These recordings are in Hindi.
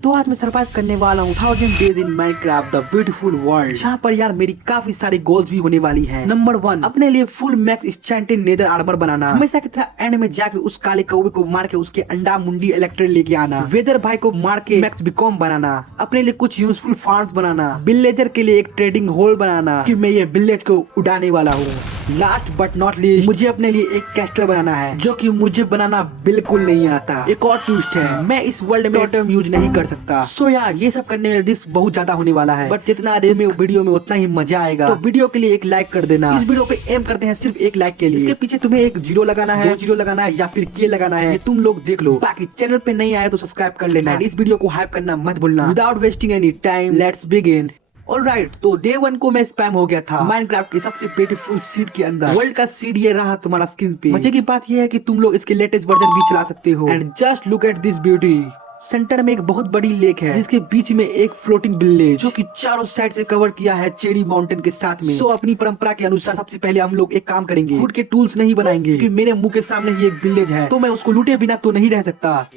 तो आज मैं सरवाइव करने वाला हूँ 1000 days in Minecraft the beautiful world, जहाँ पर यार मेरी काफी सारी गोल्स भी होने वाली हैं। नंबर 1, अपने लिए full max enchanted nether armour बनाना। हमेशा की तरह एंड में जाके उस काले कौवे को मार के उसके अंडा मुंडी इलेक्ट्रिक लेके आना। वेदर भाई को मार के मैक्स बिकॉम बनाना। अपने लिए कुछ यूजफुल फार्म्स बनाना। विलेजर के लिए एक ट्रेडिंग होल बनाना कि मैं ये विलेज को उड़ाने वाला हूँ। लास्ट बट नॉट लीस्ट, मुझे अपने लिए एक कैस्टल बनाना है जो कि मुझे बनाना बिल्कुल नहीं आता। एक और ट्विस्ट है, मैं इस वर्ल्ड में टोटेम यूज नहीं कर सकता। सो यार ये सब करने में रिस्क बहुत ज्यादा होने वाला है, बट जितना रिस्क में वीडियो में उतना ही मजा आएगा। तो वीडियो के लिए एक लाइक कर देना। इस वीडियो पे एम करते हैं सिर्फ एक लाइक के लिए। इसके पीछे तुम्हें एक 0 लगाना है, 2 0 लगाना है या फिर के लगाना है, ये तुम लोग देख लो। बाकी चैनल पे नहीं आए तो सब्सक्राइब कर लेना। इस वीडियो को हाइप करना मत भूलना। Without wasting any time let's begin. Alright, तो डे 1 को मैं स्पैम हो गया था माइनक्राफ्ट की सबसे ब्यूटीफुल सीड के अंदर। वर्ल्ड का सीड ये रहा तुम्हारा स्क्रीन पे। मजे की बात ये है कि तुम लोग इसके लेटेस्ट वर्जन भी चला सकते हो। And just look at this beauty. Centre में एक बहुत बड़ी लेक है जिसके बीच में एक फ्लोटिंग विलेज जो कि चारों साइड से कवर किया है चेरी माउंटेन के साथ में। सो अपनी परंपरा के अनुसार सबसे पहले हम लोग एक काम करेंगे, वुड के टूल्स नहीं बनाएंगे क्योंकि मेरे मुंह के सामने ही एक विलेज है, तो मैं उसको लूटे बिना तो नहीं रह सकता।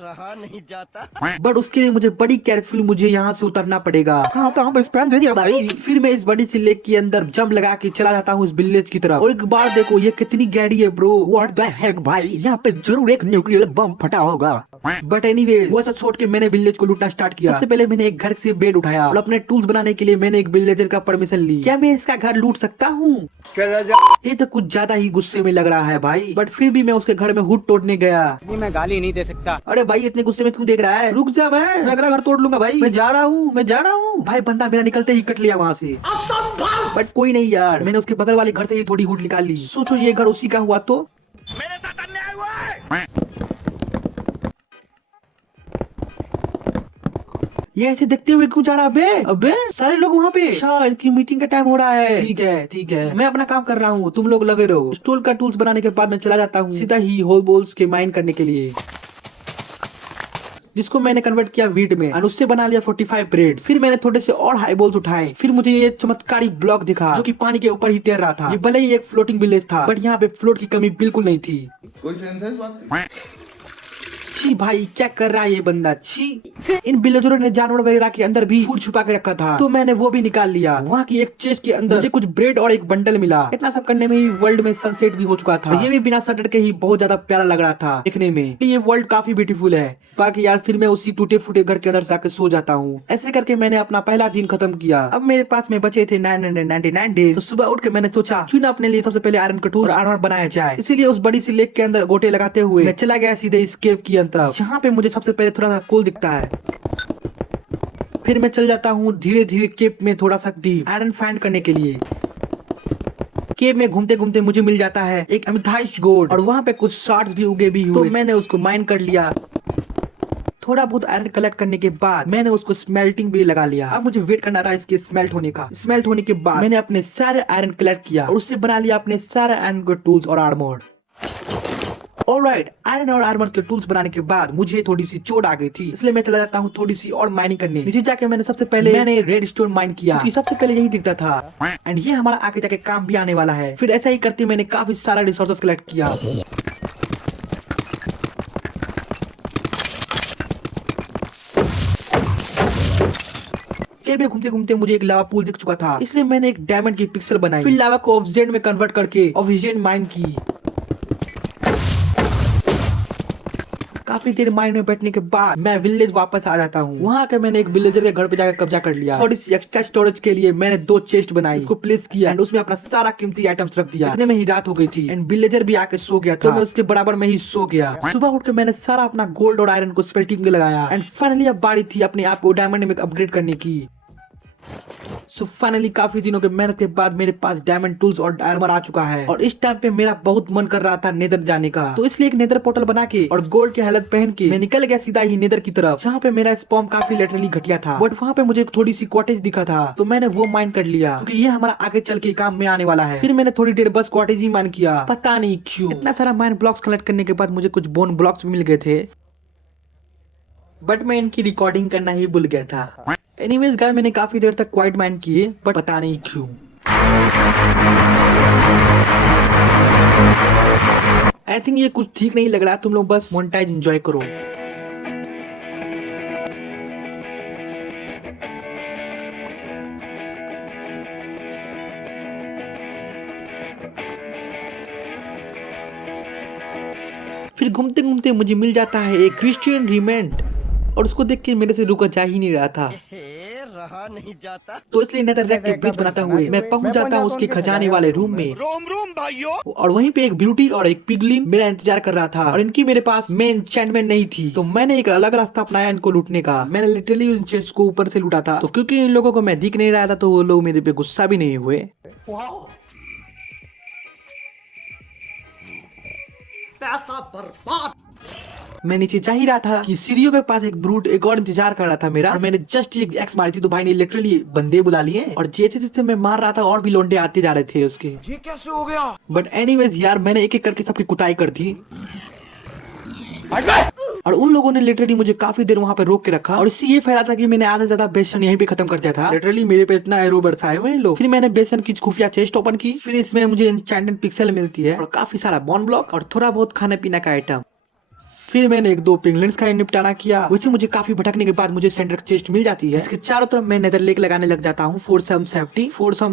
रहा नहीं जाता। बट उसके लिए मुझे बड़ी केयरफुल मुझे यहाँ से उतरना पड़ेगा। स्पैम दे दिया भाई। फिर मैं इस बड़ी सी लेक के अंदर जंप लगा के चला जाता हूँ इस विलेज की तरफ। और एक बार देखो ये कितनी गहरी है ब्रो। व्हाट द हेक भाई, यहाँ पे जरूर एक न्यूक्लियर बम फटा होगा। बट एनीवे वो सब छोड़ के मैंने विलेज को लूटना स्टार्ट किया। सबसे पहले मैंने एक घर से बेड उठाया और अपने टूल्स बनाने के लिए मैंने एक विलेजर का परमिशन ली। क्या मैं इसका घर लूट सकता हूँ? ये तो कुछ ज्यादा ही गुस्से में लग रहा है भाई। बट फिर भी मैं उसके घर में हुड तोड़ने गया। मैं गाली नहीं दे सकता। अरे भाई इतने गुस्से में क्यों देख रहा है? रुक जा, मैं अगला घर तोड़ लूंगा भाई। मैं जा रहा हूँ भाई। बंदा मेरा निकलते ही कट लिया वहाँ से। बट कोई नहीं यार, मैंने उसके बगल वाले घर से ही थोड़ी हुड निकाल ली। सोचो ये घर उसी का हुआ तो। मेरे साथ अन्याय हुआ है। ये ऐसे देखते हुए क्यों जा रहा? अबे सारे लोग वहाँ पे। अच्छा इनकी मीटिंग का टाइम हो रहा है। ठीक है मैं अपना काम कर रहा हूँ, तुम लोग लगे रहो। स्टोल का टूल्स बनाने के बाद मैं चला जाता हूँ सीधा ही होल बोल्स के माइन करने के लिए, जिसको मैंने कन्वर्ट किया वीट में और उससे बना लिया 45 ब्रेड। फिर मैंने थोड़े से और हाई बोल्स उठाए। फिर मुझे ये चमत्कारी ब्लॉक दिखा जो कि पानी के ऊपर ही तैर रहा था। ये भले ही एक फ्लोटिंग विलेज था बट यहाँ पे फ्लोट की कमी बिल्कुल नहीं थी। कोई सेंस है इस बात की? छी भाई क्या कर रहा है ये बंदा, छी। इन विलेजरों ने जानवर वगैरह के अंदर भी फूड छुपा के रखा था, तो मैंने वो भी निकाल लिया। वहाँ की एक चेस्ट के अंदर मुझे कुछ ब्रेड और एक बंडल मिला। इतना सब करने में ही वर्ल्ड में सनसेट भी हो चुका था। ये भी बिना शटर के ही बहुत ज्यादा प्यारा लग रहा था देखने में। ये वर्ल्ड काफी ब्यूटीफुल है। बाकी यार फिर मैं उसी टूटे फूटे घर के अंदर जाकर सो जाता हूँ। ऐसे करके मैंने अपना पहला दिन खत्म किया। अब मेरे पास में बचे थे 999 डेज। तो सुबह उठ के मैंने सोचा क्यों ना अपने लिए सबसे पहले आयरन का टूल और आर्मर बनाया जाए। इसीलिए उस बड़ी सी लेक के अंदर गोटे लगाते हुए मैं चला गया सीधे इस केव की अंदर, जहाँ पे मुझे सबसे पहले थोड़ा सा कोल दिखता है। फिर मैं चल जाता हूँ धीरे धीरे केव में थोड़ा सा डीप आयरन फाइंड करने के लिए। केव में घूमते घूमते मुझे मिल जाता है एक अमिथाइश गोल्ड और वहाँ पे कुछ शॉर्ट्स भी उगे भी हुए, तो मैंने उसको माइन कर लिया। थोड़ा बहुत आयरन कलेक्ट करने के बाद मैंने उसको स्मेल्टिंग भी लगा लिया। अब मुझे वेट करना था इसके स्मेल्ट होने का। स्मेल्ट होने के बाद मैंने अपने सारे आयरन कलेक्ट किया और उससे बना लिया अपने सारे आयरन के टूल्स और आर्मर। ऑलराइट, आयरन और आर्मर के टूल्स बनाने के बाद मुझे थोड़ी सी चोट आ गई थी, इसलिए मैं चला जाता हूँ थोड़ी सी और माइनिंग करने। नीचे जाके मैंने सबसे पहले रेड स्टोन माइन किया क्योंकि सबसे पहले यही दिखता था एंड ये हमारा आगे जाके काम भी आने वाला है। फिर ऐसा ही करते मैंने काफी सारा रिसोर्सेस कलेक्ट किया। केव में घूमते घूमते मुझे एक लावा पूल दिख चुका था, इसलिए मैंने एक डायमंड की पिक्सल बनाई। फिर लावा को ऑब्सिडियन में कन्वर्ट करके ऑब्सिडियन माइन की। काफी देर माइन में बैठने के बाद मैं विलेज वापस आ जाता हूँ। वहाँ के मैंने एक विलेजर के घर पे जाकर कब्जा कर लिया। थोड़ी सी एक्स्ट्रा स्टोरेज के लिए मैंने 2 चेस्ट बनाई, उसको प्लेस किया एंड उसमें अपना सारा कीमती आइटम्स रख दिया। इतने में ही रात हो गई थी एंड विलेजर भी आके सो गया था, तो मैं उसके बराबर में ही सो गया। सुबह उठ के मैंने सारा अपना गोल्ड और आयरन को स्मेल्टिंग में लगाया एंड फाइनली अब बारी थी अपने आप को डायमंड में अपग्रेड करने की। सो फाइनली काफी दिनों के मेहनत के बाद मेरे पास डायमंड टूल्स और आर्मर आ चुका है और इस टाइम पे मेरा बहुत मन कर रहा था नेदर जाने का, तो इसलिए एक नेदर पोर्टल बना के और गोल्ड की हालत पहन के मैं निकल गया सीधा ही नेदर की तरफ, जहाँ पे मेरा स्पॉम काफी लिटरली घटिया था। बट वहाँ पे मुझे थोड़ी सी कॉटेज दिखा था, तो मैंने वो माइन कर लिया क्योंकि ये हमारा आगे चल के काम में आने वाला है। फिर मैंने थोड़ी देर बस कॉटेज ही माइन किया, पता नहीं क्यों। इतना सारा माइन ब्लॉक्स कलेक्ट करने के बाद मुझे कुछ बोन ब्लॉक्स भी मिल गए थे, बट मैं इनकी रिकॉर्डिंग करना ही भूल गया था। एनीवेज गाइस, मैंने काफी देर तक क्वाइट माइन किए बट पता नहीं क्यों। आई थिंक ये कुछ ठीक नहीं लग रहा, तुम लोग बस मोनेटाइज एंजॉय करो। फिर घूमते घूमते मुझे मिल जाता है एक क्रिश्चियन रिमेंट और उसको देख के मेरे से रुका जा ही नहीं रहा था। रहा नहीं जाता। तो इसलिए नेदरलैंड के ब्रिज बनाते हुए मैं पहुंच जाता हूँ उसके खजाने वाले रूम में। रोम रोम भाइयों। और वहीं पे एक ब्यूटी और एक पिगलिन मेरा इंतजार कर रहा था और इनकी मेरे पास मेन एन्चेंटमेंट नहीं थी, तो मैंने एक अलग रास्ता अपनाया इनको लूटने का। मैंने लिटरली उन चेस्ट को ऊपर से लूटा था, तो क्योंकि इन लोगों को मैं दिख नहीं रहा था तो वो लोग मेरे पे गुस्सा भी नहीं हुए। पैसा बर्बाद। मैं नीचे जा ही रहा था कि सीढ़ियों के पास एक ब्रूट एक और इंतजार कर रहा था मेरा, और मैंने जस्ट एक एक्स मारी थी तो भाई ने लिटरली बंदे बुला लिए और जैसे जैसे मैं मार रहा था और भी लोंडे आते जा रहे थे उसके। ये कैसे हो गया? बट एनीवेज यार मैंने एक एक करके सबकी कुटाई कर दी और उन लोगों ने लिटरली मुझे काफी देर वहाँ पे रोक के रखा और इससे ये फायदा था कि मैंने आधा ज्यादा बेसन यहीं पे खत्म कर दिया था। लिटरली मेरे पे इतना एरो बरसाए हुए हैं लोग। फिर मैंने बेसन की खुफिया चेस्ट ओपन की, फिर इसमें मुझे एन्चेंटेड पिक्सल मिलती है और काफी सारा बॉन ब्लॉक और थोड़ा बहुत खाने पीने का आइटम। फिर मैंने एक दो पिंगलिन्स का निपटारा किया। वैसे मुझे काफी भटकने के बाद मुझे सेंटर चेस्ट मिल जाती है, इसके चारों तरफ मैं नेदर लेक लगाने लग जाता हूँ फॉर सम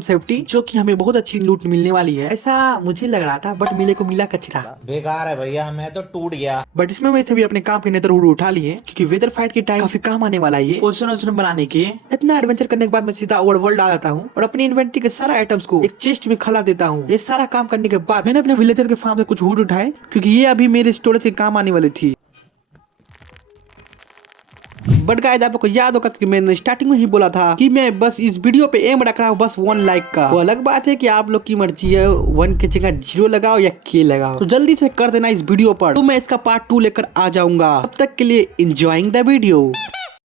सेफ्टी, जो कि हमें बहुत अच्छी लूट मिलने वाली है ऐसा मुझे लग रहा था, बट मेरे को मिला कचरा। बेकार है भैया, मैं तो टूट गया। बट इसमें मैं सभी अपने काम के नेदर उठा लिए क्योंकि वेदर फाइट के टाइम काफी काम आने वाला है ये पोजिशन बनाने के। इतना एडवेंचर करने के बाद मैं सीधा ओवरवर्ल्ड आ जाता हूँ और अपनी इन्वेंटरी के सारा आइटम्स को एक चेस्ट में खला देता हूँ। ये सारा काम करने के बाद मैंने अपने विलेजर के फार्म से कुछ वुड उठाए क्योंकि ये अभी मेरे स्टोरेज के काम आने वाली थी। बट गाइस आपको याद होगा कि मैंने स्टार्टिंग में ही बोला था कि मैं बस इस वीडियो पे एम रख रहा हूँ बस 1 लाइक का। वो अलग बात है कि आप लोग की मर्जी है 1 की जगह 0 लगाओ या के लगाओ, तो जल्दी से कर देना इस वीडियो पर, तो मैं इसका पार्ट 2 लेकर आ जाऊंगा। तब तक के लिए एंजॉयिंग द वीडियो।